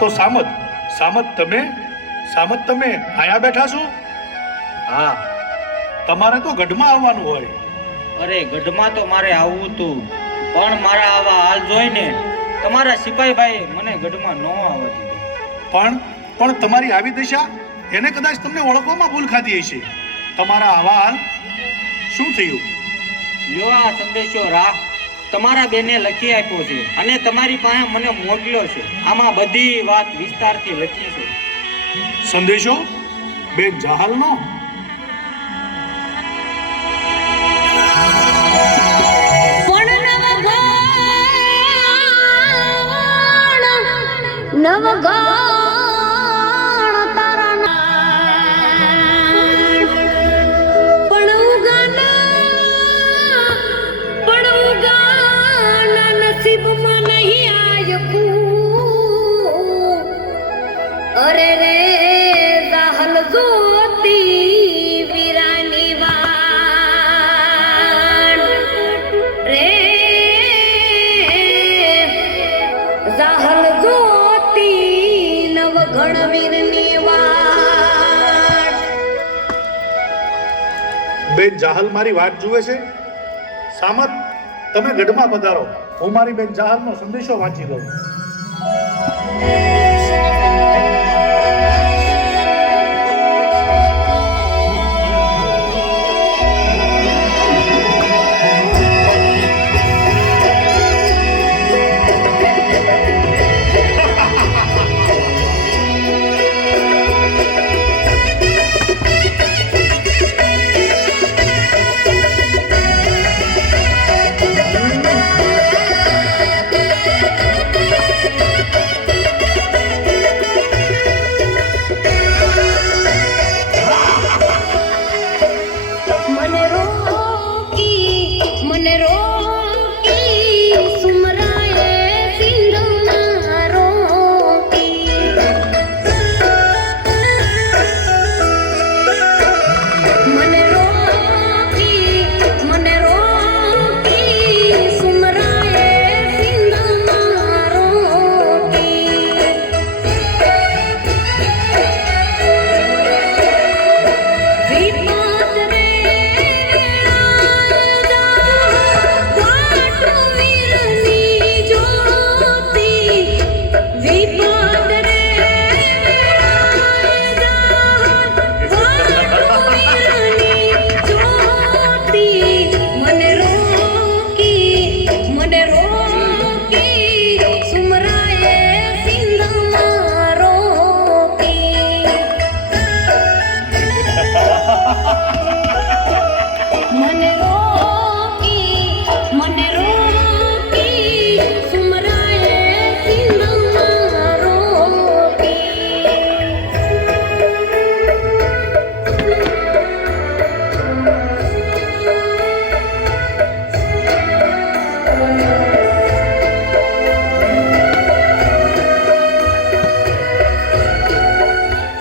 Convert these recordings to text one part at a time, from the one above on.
તો સામત તમે અહીંયા બેઠા છો? હા. તમારે તો ગઢમાં આવવાનું હોય. અરે ગઢમાં તો મારે આવવું હતું, પણ મારા આવા હાલ જોઈને તમારા સિપાહીભાઈ મને ગઢમાં ન આવવા દીધો. પણ તમારી આવી દશા એને કદાચ તમને ઓળખવામાં ભૂલ ખાધી હશે. તમારા આવા હાલ શું થયું? લ્યો આ સંદેશો તમારા બેને લખી આપ્યો છે અને તમારી પાસે મને મોકલ્યો છે. આમાં બધી વાત વિસ્તારથી લખી છે. સંદેશો બેન જાહલનો? નવગાણ તારા પણ ઉગાના નસીબમાં નહીં આયકું. અરે રે જાહલ જોતી વીરાની વાણ રે જાહલ ગણવીરની વાત. બેન જાહલ મારી વાત જુએ છે. સામત તમે ગઢમાં પધારો, હું મારી બેન જાહલનો સંદેશો વાંચી લઉં.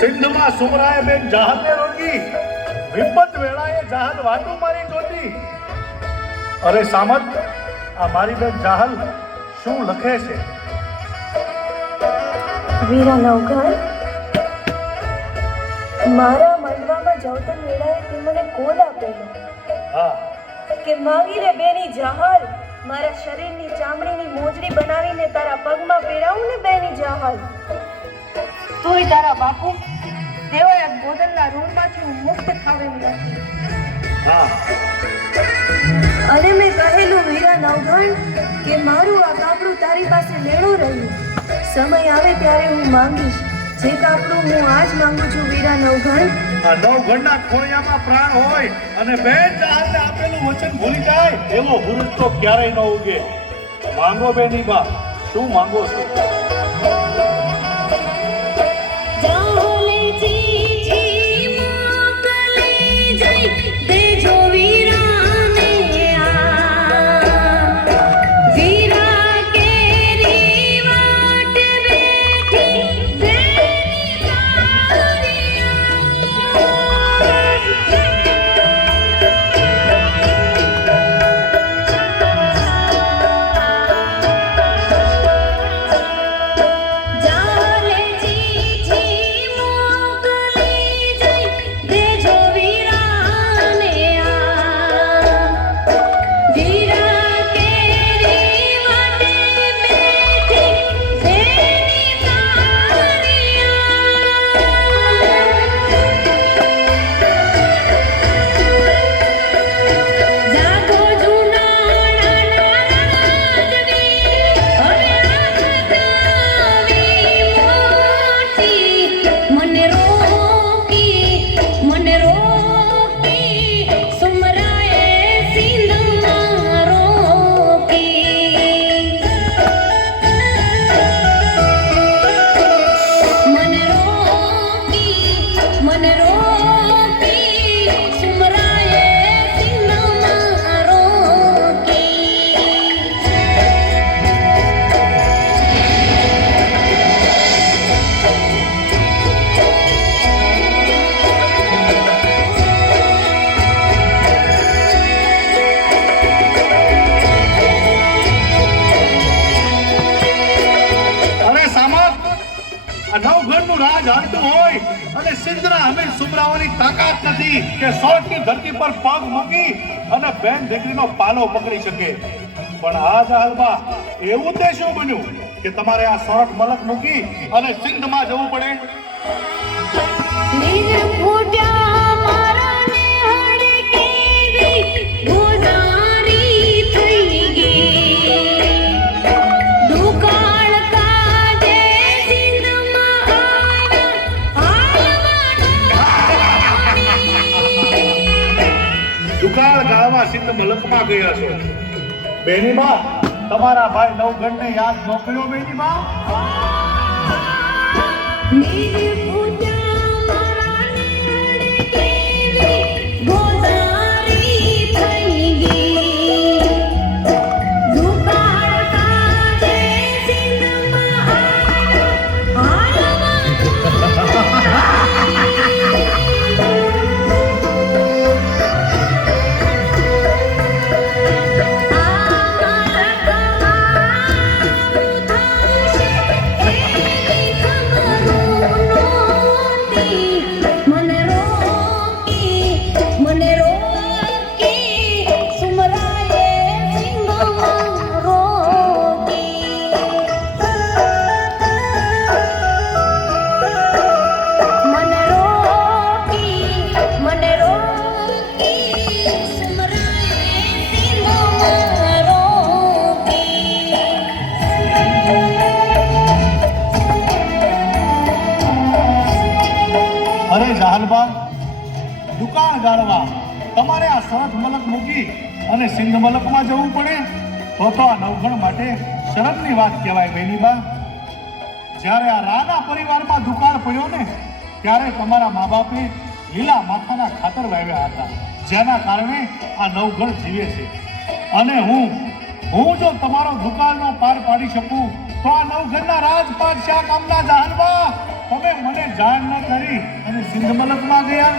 સિંધમાં સુમરાએ બેન જાહલને રોકી, વિપત વેળાએ જાહલ વાતો મારી જોતી. અરે સામત, આ મારી બેન જાહલ શું લખે છે? વીરા નવઘણ, મારા મનવામાં જવતન વેળાએ તે મને કોલ આપેલો કે માંગીને બેની જાહલ મારા શરીરની ચામડીની મોજડી બનાવીને તારા પગમાં પહેરાવું ને બેની જાહલ. તોય તારા બાપુ દેવળા ગોદલના રૂમમાંથી હું મુક્ત થાવેલી નથી. અને મેં કહેલું વીરા નવઘણ કે મારું આ કાપડું તારી પાસે લેણું રહ્યું. સમય આવે ત્યારે હું માંગીશ. જે કાપડું હું આજ માંગુ છું વીરા નવઘણ. આ નવઘણના ખોળિયામાં પ્રાણ હોય અને બેન જાહલને આપેલું વચન ભૂલી જાય એવો પુરુષ તો ક્યારેય ન ઉગે. માંગો બેની બા, શું માંગો છો? જાહલ રાજ હાલતું હોય અને સિંધના અમીર સુમરાઓની તાકાત નથી કે સોરઠની ધરતી પર પગ મૂકી અને બેન દીકરીનો પાલો પકડી શકે. પણ આ જાહલમાં એવું તે શું બન્યું કે તમારે આ સોરઠ મલક મૂકી અને સિંધમાં જવું પડે? નીર ફૂટ્યા મારા ને હડકેવી ગોદારી થઈ ગઈ. દુકાળ કાજે સિંધમાં દુકાળ ગાળવા સિંધ મલકમાં ગયા છો. બેની માં તમારા ભાઈ નવગણને યાદ મોકલ્યો. બેની માં નીર ફૂટ્યા મારા ને હડકેવી ગોદારી થઈ ગઈ. દુકાળ કાજે મને રોકી સુમરાએ સિંહમાં રોકી. મને રોકી સુમરાએ સિંહમાં રોકી. અરે જાહલબા, દુકાળ ગાળવા તમારે આ સોરઠ મલક મૂકી અને સિંધ મલકમાં જવું પડે તો આ નવગણ માટે શરમની વાત કહેવાય. બેનીબા, જ્યારે આ રાણા પરિવારમાં દુકાળ પડ્યો ને ત્યારે તમારા મા બાપે લીલા માથાના ખાતર વાવ્યા હતા, જેના કારણે આ નવગણ જીવે છે. અને હું જો તમારો દુકાળનો પાર પાડી શકું તો આ નવગણના રાજપાટ શા કામના? જાહલબા, તમે મને જાણ ન કરી અને સિંધ મલકમાં ગયા.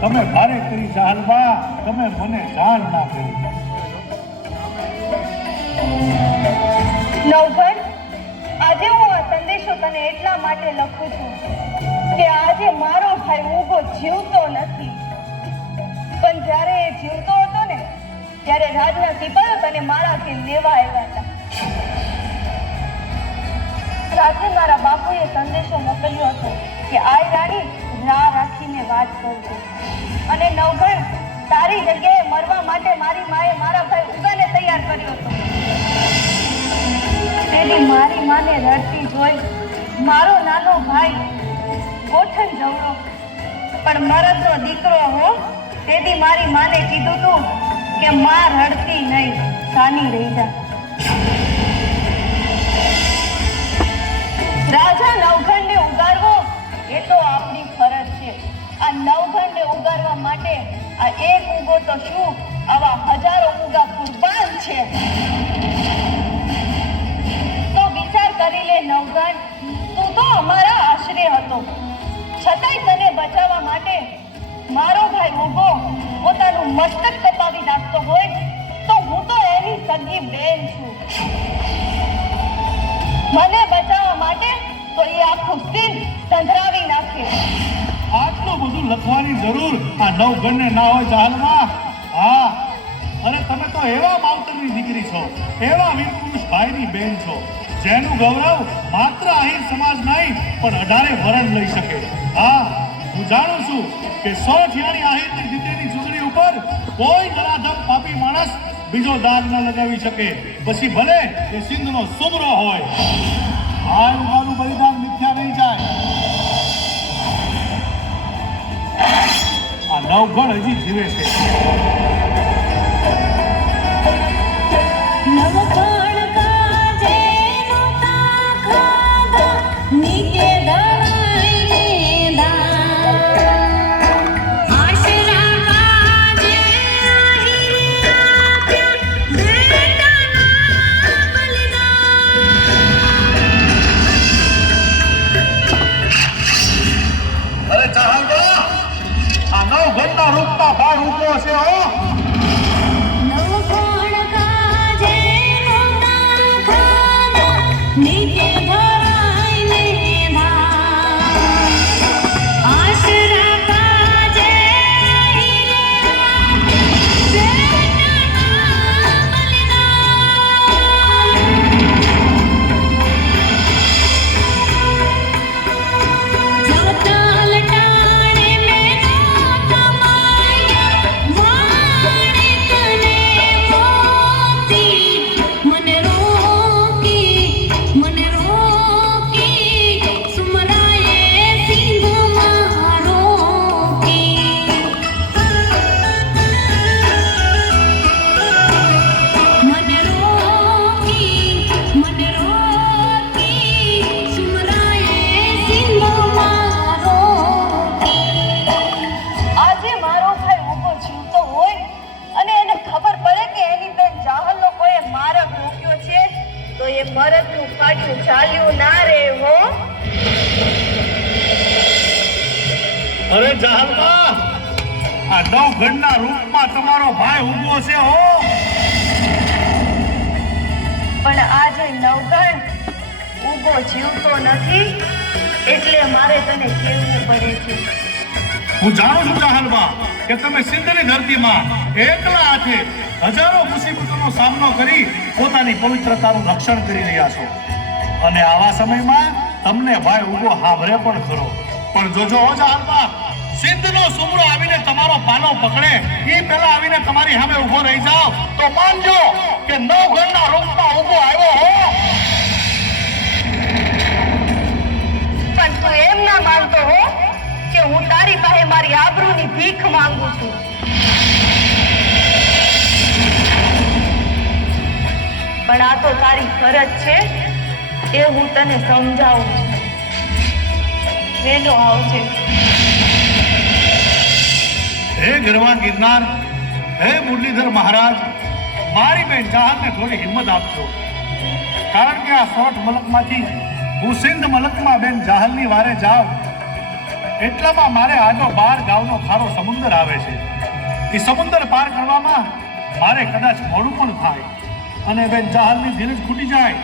તમે ભારે કરી જાહલબા, તમે મને જાણ ના કરી. નવઘણ, આજે હું આ સંદેશો તને એટલા માટે લખું છું કે આજે મારો ભાઈ ઉગો જીવતો નથી. પણ જ્યારે એ જીવતો હતો ને ત્યારે રાજના સિપાહીઓ તને મારાથી લેવા આવ્યા હતા. રાત્રે મારા બાપુએ સંદેશો મોકલ્યો હતો કે આય રાણી રાહ રાખીને વાત કરજો. અને નવઘણ, તારી જગ્યાએ મરવા માટે મારી માએ મારા ભાઈ ઉગાને તૈયાર કર્યો હતો. તેથી મારી માને રડતી જોઈ મારો નાનો ભાઈ ગોઠણ જવરો પણ મરદનો દીકરો હો, તેથી મારી માને કીધું તું કે માં રડતી નહીં, સાની રહી જા. રાજા નવઘણને ઉગારવો એ તો આપણી ફરજ છે. આ નવઘણને ઉગારવા માટે આ એક ઉગો તો શું, આવા હજારો ઉગા કુરબાન છે. તો વિચાર કરી લે નવઘણ, તું તો અમારા આશરે હતો, છતાંય તને બચાવવા માટે મારો ભાઈ ઉગો પોતાનું મસ્તક કપાવી નાખતો હોય તો હું તો એની સગી બેન છું. મને બચાવવા માટે તો એ આખું સિંધ સંધરાવી નાખે. આટલું બધું લખવાની જરૂર આ નવગણને ના હોય જાહલમાં. હા, અને તમે તો એવા માવતરની દીકરી છો, એવા વીરપુરુષ ભાઈની બેન છો, જેનું ગૌરવ માત્ર આહિર સમાજ નહીં પણ 18 વરણ લઈ શકે. હા, હું જાણું છું કે સોરઠિયાની આહિરની દીકરીની ચૂંટણી ઉપર કોઈ નરાધમ પાપી માણસ બીજો દાગ ન લગાવી શકે, પછી ભલે એ સિંધનો સુમરો હોય. આ ઉગાનું બલિદાન મિથ્યા નહીં જાય. આ નવગણ હજી જીવે છે. નવગણ કાજે નોતા ખાધા, નીકે ધરાઈને દાન. આશરા કાજે આહીરે આપ્યા, બેટાના બલિદાન. અરે ચાહલબા, આ નવગણના રૂપમાં ભાર ઉભો છે. હો, નવગણ કાજે નોતા ખાધા, નીકે ધરાઈને દાન. તો એ મરદનું ફાટ્યું ચાલ્યું ના રે હો. અરે જાહલબા, આ નવગણના રૂપમાં તમારો ભાઈ ઊભો છે હો. પણ આજે નવગણ ઊભો જીવતો નથી, એટલે મારે તને કહેવું પડે છે. હું જાણું છું જાહલબા કે તમે સિંધની ધરતીમાં એકલા હાથે હજારો મુસીબતોનો સામનો કરી પોતાની પવિત્રતાનું રક્ષણ કરી રહ્યા છો, અને આવા સમયમાં તમને ભાઈ ઊભો હાભરે પણ ખરો. પણ જોજો હો જાહલબા, સિંધનો સુમરો આવીને તમારો પાલો પકડે એ પહેલા આવીને તમારી સામે ઊભો રહી જાવ તો માનજો કે નવગણના રૂપમાં ઊભો આવ્યો હો. પણ તું એમ ના માનતો હો કે હું તારી પાસે મારી આબરૂની ભીખ માંગુ છું. પણ આ તો તારી ફરજ છે, એ હું તને સમજાવું છું. વેલો આવજે. હે ગરવા ગિરનાર, હે મુરલીધર મહારાજ, મારી બેન જાહલને થોડી હિંમત આપજો, કારણ કે આ સોઠ મલકમાંથી હું સિંધ મલકમાં બેન જાહલની વારે જાઉં એટલામાં મારે આજો 12 ગામનો ખારો સમુદ્ર આવે છે. એ સમુદ્ર પાર કરવામાં મારે કદાચ મોડું પણ થાય અને બેન જાહલની ધીરજ ખૂટી જાય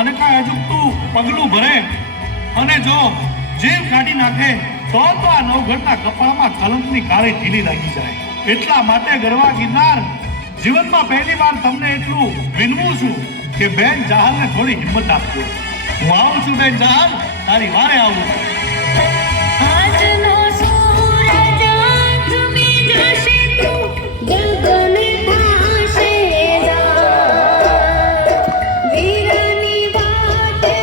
અને કાંઈ અજુગતું પગલું ભરે અને જો જીવ કાઢી નાખે તો આ નવગણના કપાળમાં કલંકની કાળી ઢીલી લાગી જાય. એટલા માટે ગરવા ગિરનાર, જીવનમાં પહેલી વાર તમને એટલું વિનવું છું કે બેન જાહલને થોડી હિંમત આપજો. હું આવું છું બેન જાહલ, તારી વારે આવું. આજનો સૂરજ ડૂબી જશે તો ગગન થાશે રાત. વીરની વાટે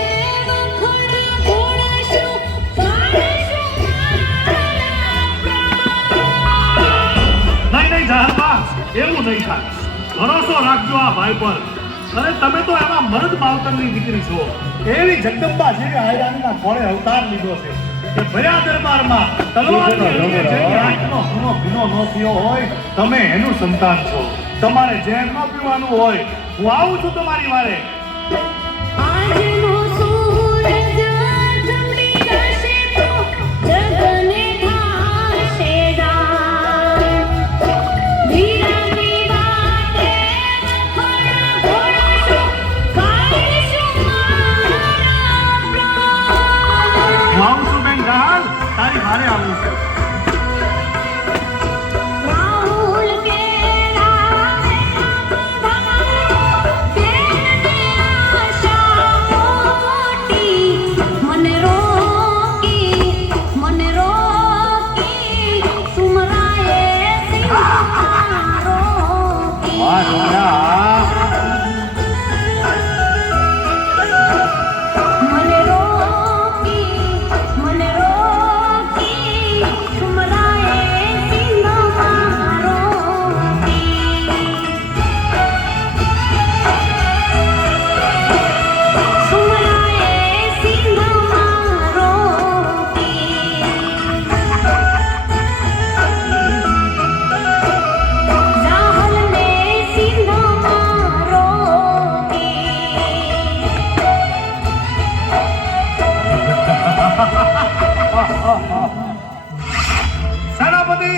વખોડા ઘોડાશું, કાઢીશું મારા નહીં જાહલબા, એવું નહીં થાય. ભરોસો રાખજો આ ભાઈ પર. અને તમે તો એમાં મર્દ માવતરની દીકરી છો, એવી જગદંબા જેવી આયરાણીના ખોળે અવતાર લીધો છે કે ભર્યા દરબારમાં તલવારની અણીએ જેની આંખનો ખૂણો ભીનો ન થયો હોય, તમે એનું સંતાન છો. તમારે ઝેર ન પીવાનું હોય. હું આવું છું તમારી વારે. આજનો સૂરજ ડૂબી જશે તો ગગન થાશે રાત. વીરની વાટે વખોડા ઘોડાશું, કાઢીશું મારા પ્રાણ. હું આવું છું બેન જાહલ, તારી વારે આવું છું. રાહુલ કેળાવે આંખ બેનને આશા મોટી. મને રોકી સુમરાએ સિંહમાં રોકી. વાહ જોડા. મને રોકી સુમરાએ સિંહમાં રોકી. સુમરાએ સિંહમાં રોકી. જાહલને સિંહમાં રોકી. સેનાપતિ,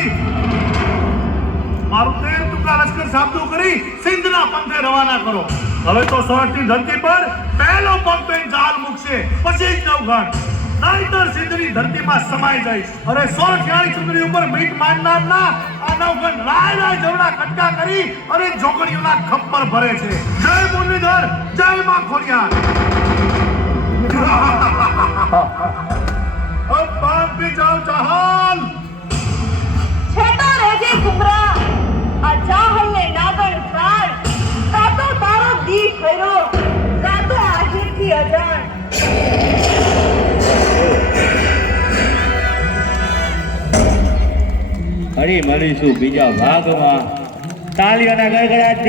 મારું 13 ટુકડા લશ્કર સાબદું કરી સિંધના પંથે રવાના કરો. હવે તો સોરઠની ધરતી પર પહેલો પગ બેન જાહલ મૂકશે, પછી જ નવગણ. નહીંતર સિંધની ધરતીમાં સમાઈ જઈશ. અરે સોરઠ યાળી ચુંદડી ઉપર મીટ માંડનાર ના આ નવગણ રાય રાય જવડા કટકા કરી અને જોગણીઓના ખપ્પર ભરે છે. જય મુરલીધર, જય માં ખોડિયાર. अब बात भी जाओ जाहल. છેટો રહેજે કુમરા. આ જાહલને નાગણ પ્રાણ, કાતો તારો દી ખર્યો, કાતો આહીરથી અજાણ. ફરી મળીશું બીજા ભાગમાં. તાળીઓના ગડગડાટ